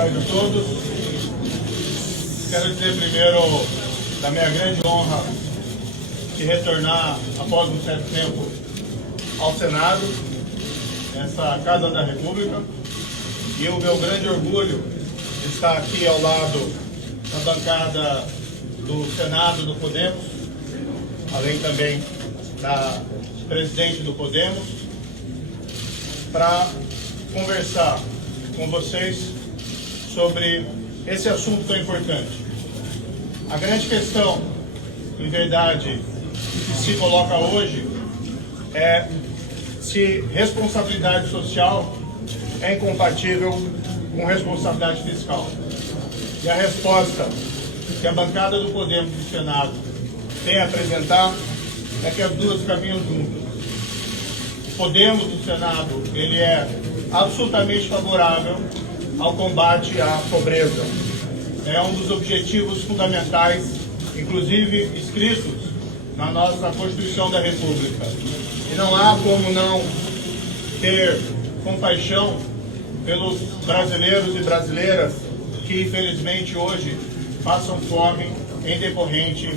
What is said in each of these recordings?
tarde a todos. Quero dizer primeiro da minha grande honra de retornar após um certo tempo ao Senado, essa Casa da República, e o meu grande orgulho de estar aqui ao lado da bancada do Senado do Podemos, além também da presidente do Podemos, para conversar com vocês sobre esse assunto tão importante. A grande questão, em verdade, que se coloca hoje é se responsabilidade social é incompatível com responsabilidade fiscal. E a resposta que a bancada do Podemos do Senado tem a apresentar é que as duas caminham juntas. O Podemos do Senado, ele é absolutamente favorável ao combate à pobreza. É um dos objetivos fundamentais, inclusive escritos na nossa Constituição da República. E não há como não ter compaixão pelos brasileiros e brasileiras que, infelizmente, hoje passam fome em decorrente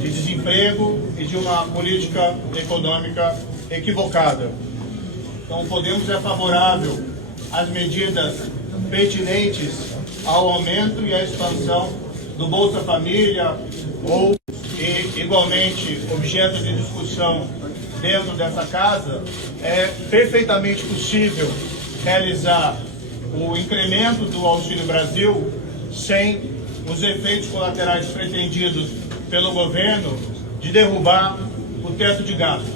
de desemprego e de uma política econômica equivocada. Então, o Podemos é favorável às medidas pertinentes ao aumento e à expansão do Bolsa Família, ou, igualmente, objeto de discussão dentro dessa casa, é perfeitamente possível realizar o incremento do Auxílio Brasil sem os efeitos colaterais pretendidos pelo governo de derrubar o teto de gastos.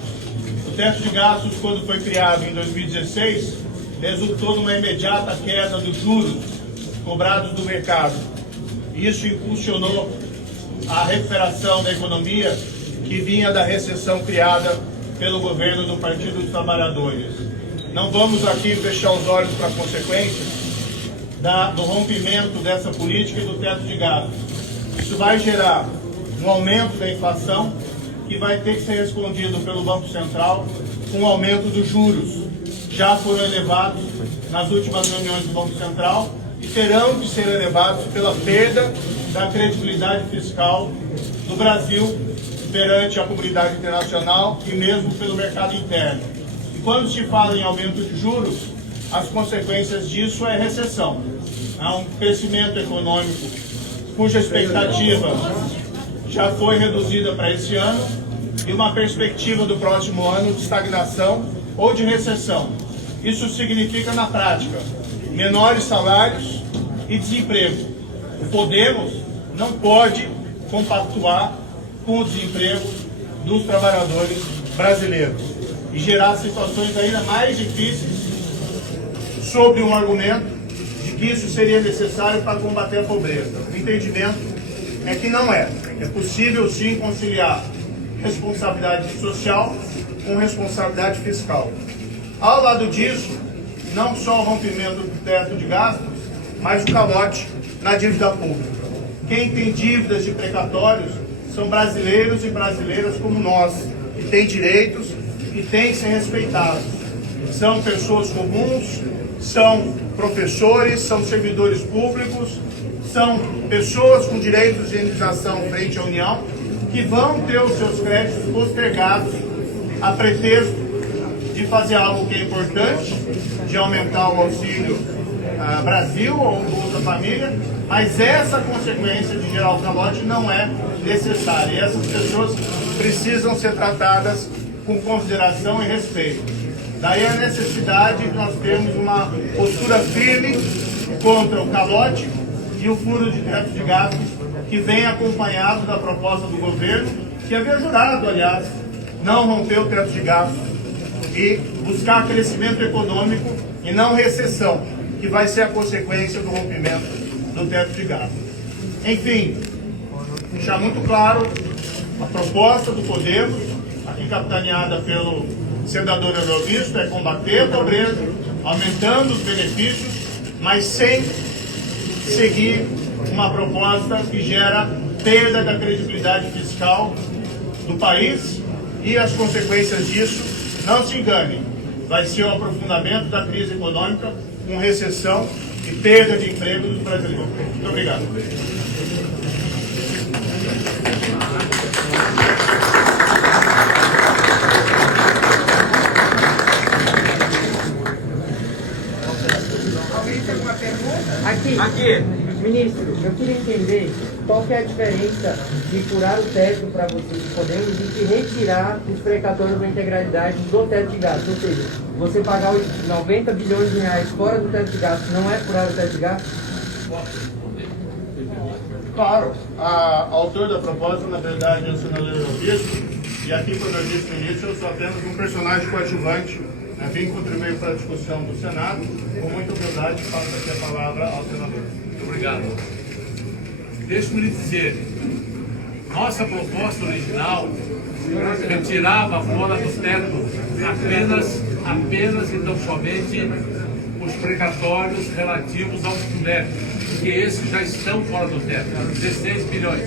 O teto de gastos, quando foi criado em 2016, resultou numa imediata queda dos juros cobrados do mercado. Isso impulsionou a recuperação da economia que vinha da recessão criada pelo governo do Partido dos Trabalhadores. Não vamos aqui fechar os olhos para as consequências do rompimento dessa política e do teto de gastos. Isso vai gerar um aumento da inflação que vai ter que ser respondido pelo Banco Central com o aumento dos juros. Já foram elevados nas últimas reuniões do Banco Central e terão que ser elevados pela perda da credibilidade fiscal do Brasil perante a comunidade internacional e mesmo pelo mercado interno. E quando se fala em aumento de juros, as consequências disso é recessão. Há um crescimento econômico cuja expectativa já foi reduzida para esse ano e uma perspectiva do próximo ano de estagnação ou de recessão. Isso significa, na prática, menores salários e desemprego. O Podemos não pode compactuar com o desemprego dos trabalhadores brasileiros e gerar situações ainda mais difíceis sob um argumento de que isso seria necessário para combater a pobreza. O entendimento é que não é. É possível, sim, conciliar responsabilidade social com responsabilidade fiscal. Ao lado disso, não só o rompimento do teto de gastos, mas o calote na dívida pública. Quem tem dívidas de precatórios são brasileiros e brasileiras como nós, que têm direitos e têm que ser respeitados. São pessoas comuns, são professores, são servidores públicos, são pessoas com direitos de indenização frente à União, que vão ter os seus créditos postergados a pretexto de fazer algo que é importante, de aumentar o Auxílio Brasil ou o Bolsa Família, mas essa consequência de gerar o calote não é necessária. E essas pessoas precisam ser tratadas com consideração e respeito. Daí a necessidade de nós termos uma postura firme contra o calote e o furo de teto de gastos que vem acompanhado da proposta do governo, que havia jurado, aliás, não romper o teto de gastos e buscar crescimento econômico e não recessão, que vai ser a consequência do rompimento do teto de gastos. Enfim, deixar muito claro, a proposta do Podemos, aqui capitaneada pelo senador Eurovisto, é combater a pobreza, aumentando os benefícios, mas sem seguir uma proposta que gera perda da credibilidade fiscal do país e as consequências disso, não se enganem, vai ser o aprofundamento da crise econômica com recessão e perda de emprego dos brasileiros. Muito obrigado. Alguém tem alguma pergunta? Aqui. Ministro, eu queria entender qual que é a diferença de furar o teto para vocês Podemos e de retirar os precatórios da integralidade do teto de gastos. Ou seja, você pagar os 90 bilhões de reais fora do teto de gastos não é furar o teto de gastos? Claro, a autor da proposta, na verdade, é o senador Elvis, e aqui, como eu disse no início, eu sou apenas um personagem coadjuvante. Vim contribuir para a discussão do Senado. Com muita humildade, passo aqui a palavra ao senador. Muito obrigado. Deixe-me lhe dizer, nossa proposta original retirava fora do teto apenas e tão somente os precatórios relativos ao Fundeb, porque esses já estão fora do teto, 16 bilhões.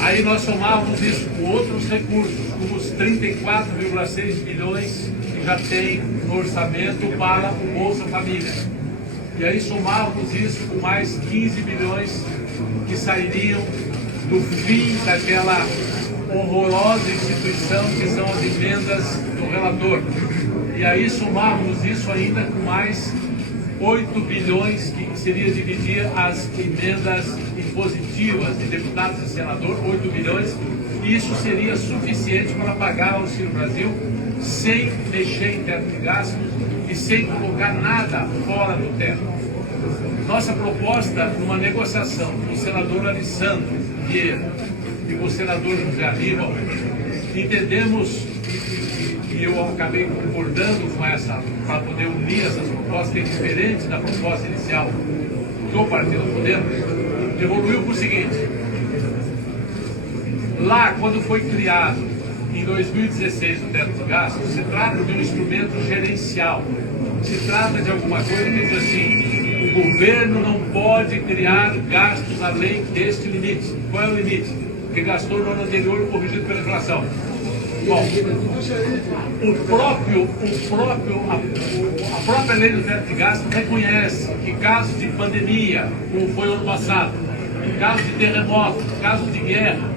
Aí nós somávamos isso com outros recursos, como os 34,6 bilhões que já tem no orçamento para o Bolsa Família. E aí somávamos isso com mais 15 bilhões que sairiam do fim daquela horrorosa instituição que são as emendas do relator. E aí somávamos isso ainda com mais 8 bilhões que seria dividir as emendas impositivas de deputados e senadores, 8 bilhões, e isso seria suficiente para pagar ao Auxílio Brasil sem mexer em teto de gastos e sem colocar nada fora do teto. Nossa proposta, numa negociação com o senador Alessandro Vieira e com o senador José Aníbal, entendemos, e eu acabei concordando com essa, para poder unir essas propostas, que é diferente da proposta inicial do Partido Podemos, evoluiu para o seguinte: lá, quando foi criado, em 2016, o teto de gastos, se trata de um instrumento gerencial, se trata de alguma coisa que diz assim: o governo não pode criar gastos além deste limite. Qual é o limite? Que gastou no ano anterior corrigido pela inflação. Bom, a própria lei do teto de gastos reconhece que casos de pandemia, como foi o ano passado, casos de terremoto, casos de guerra,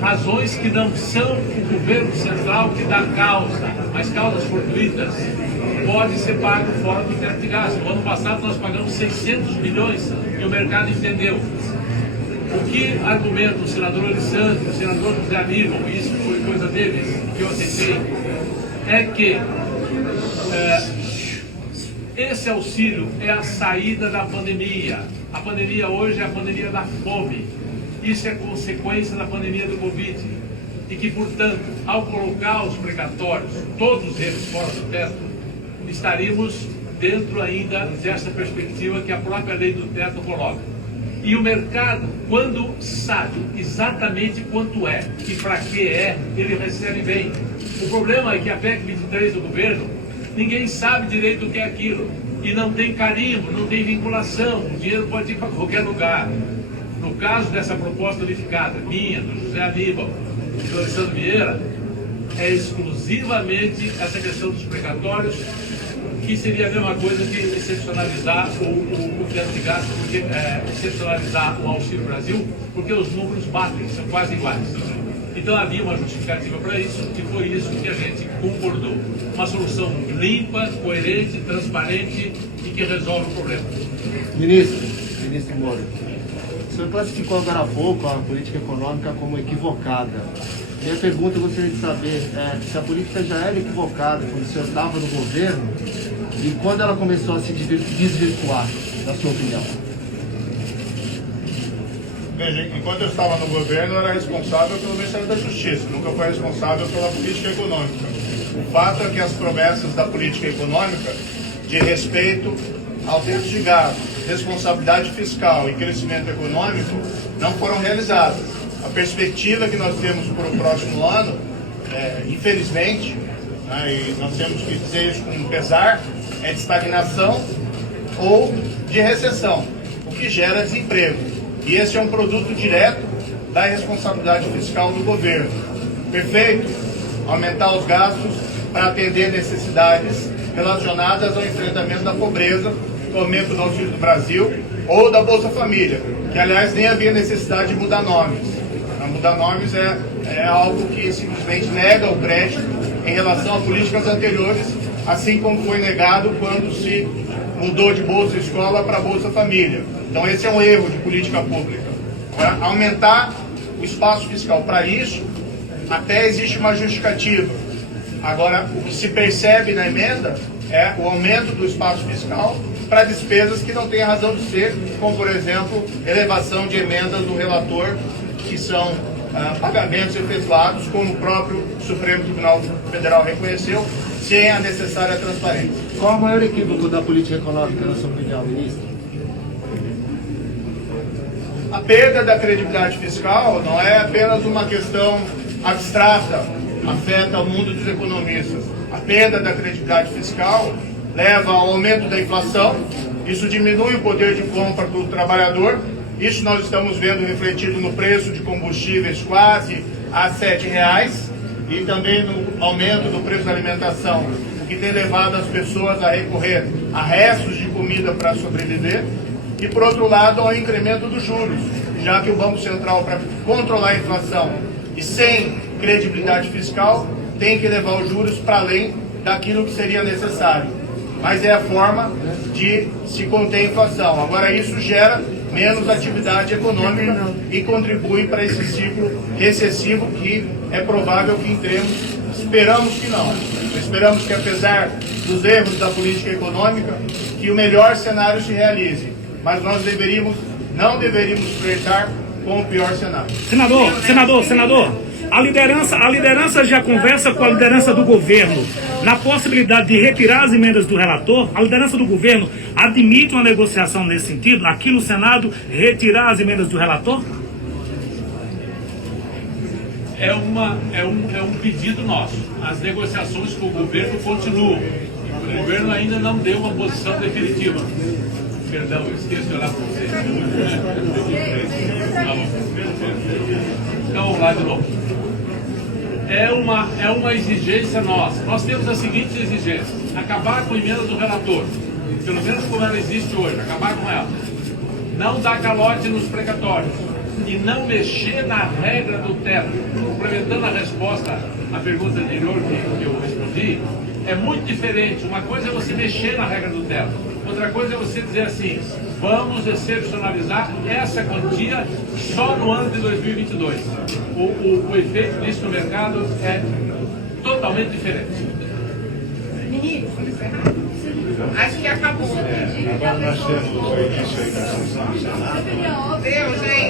razões que não são o governo central que dá causa, mas causas fortuitas, pode ser pago fora do teto de gastos. No ano passado nós pagamos 600 milhões e o mercado entendeu. O que argumenta o senador Alessandro, o senador José Aníbal, e isso foi coisa deles, que eu aceitei, é que esse auxílio é a saída da pandemia. A pandemia hoje é a pandemia da fome. Isso é consequência da pandemia do Covid. E que, portanto, ao colocar os precatórios, todos eles fora do teto, estaríamos dentro ainda dessa perspectiva que a própria lei do teto coloca. E o mercado, quando sabe exatamente quanto é e para que é, ele recebe bem. O problema é que a PEC 23 do governo, ninguém sabe direito o que é aquilo. E não tem carimbo, não tem vinculação, o dinheiro pode ir para qualquer lugar. No caso dessa proposta unificada, minha, do José Aníbal e do Alessandro Vieira, é exclusivamente essa questão dos precatórios, que seria a mesma coisa que excepcionalizar o teto de gastos, porque excepcionalizar o Auxílio Brasil, porque os números batem, são quase iguais. Então havia uma justificativa para isso, e foi isso que a gente concordou. Uma solução limpa, coerente, transparente e que resolve o problema. Ministro Moro, o senhor classificou agora há pouco a política econômica como equivocada. Minha pergunta, eu gostaria de saber se a política já era equivocada quando o senhor estava no governo e quando ela começou a se desvirtuar, na sua opinião. Veja, enquanto eu estava no governo, eu era responsável pelo Ministério da Justiça, nunca foi responsável pela política econômica. O fato é que as promessas da política econômica, de respeito ao teto de gastos, responsabilidade fiscal e crescimento econômico, não foram realizadas. A perspectiva que nós temos para o próximo ano, infelizmente, e nós temos que dizer isso com pesar, é de estagnação ou de recessão, o que gera desemprego. E esse é um produto direto da responsabilidade fiscal do governo. Perfeito? Aumentar os gastos para atender necessidades relacionadas ao enfrentamento da pobreza, do aumento do Auxílio do Brasil ou da Bolsa Família, que aliás nem havia necessidade de mudar nomes. Mudar nomes é algo que simplesmente nega o crédito em relação a políticas anteriores, assim como foi negado quando se mudou de Bolsa Escola para Bolsa Família. Então esse é um erro de política pública. Aumentar o espaço fiscal para isso, até existe uma justificativa. Agora, o que se percebe na emenda é o aumento do espaço fiscal para despesas que não têm razão de ser, como, por exemplo, elevação de emendas do relator, que são pagamentos efetuados, como o próprio Supremo Tribunal Federal reconheceu, sem a necessária transparência. Qual o maior equívoco da política econômica, na sua opinião, ministro? A perda da credibilidade fiscal não é apenas uma questão abstrata, afeta o mundo dos economistas. A perda da credibilidade fiscal leva ao aumento da inflação, isso diminui o poder de compra do trabalhador, isso nós estamos vendo refletido no preço de combustíveis quase a R$7, e também no aumento do preço da alimentação, o que tem levado as pessoas a recorrer a restos de comida para sobreviver, e por outro lado ao incremento dos juros, já que o Banco Central, para controlar a inflação e sem credibilidade fiscal, tem que levar os juros para além daquilo que seria necessário. Mas é a forma de se conter a inflação. Agora isso gera menos atividade econômica e contribui para esse ciclo recessivo que é provável que entremos. Esperamos que não. Esperamos que, apesar dos erros da política econômica, que o melhor cenário se realize. Mas nós não deveríamos flertar com o pior cenário. Senador, a liderança já conversa com a liderança do governo na possibilidade de retirar as emendas do relator. A liderança do governo admite uma negociação nesse sentido, aqui no Senado, retirar as emendas do relator? É um pedido nosso. As negociações com o governo continuam. O governo ainda não deu uma posição definitiva. Perdão, eu esqueci de olhar para vocês. Então vamos lá de novo. É uma exigência nossa. Nós temos a seguinte exigência: acabar com a emenda do relator, pelo menos como ela existe hoje, acabar com ela. Não dar calote nos precatórios e não mexer na regra do teto. Complementando a resposta à pergunta anterior que eu respondi, é muito diferente. Uma coisa é você mexer na regra do teto, outra coisa é você dizer assim: vamos excepcionalizar essa quantia só no ano de 2022. O efeito disso no mercado é totalmente diferente. Ministro, acho que acabou. Agora nós temos o início aí da sessão do Senado. Deus, gente.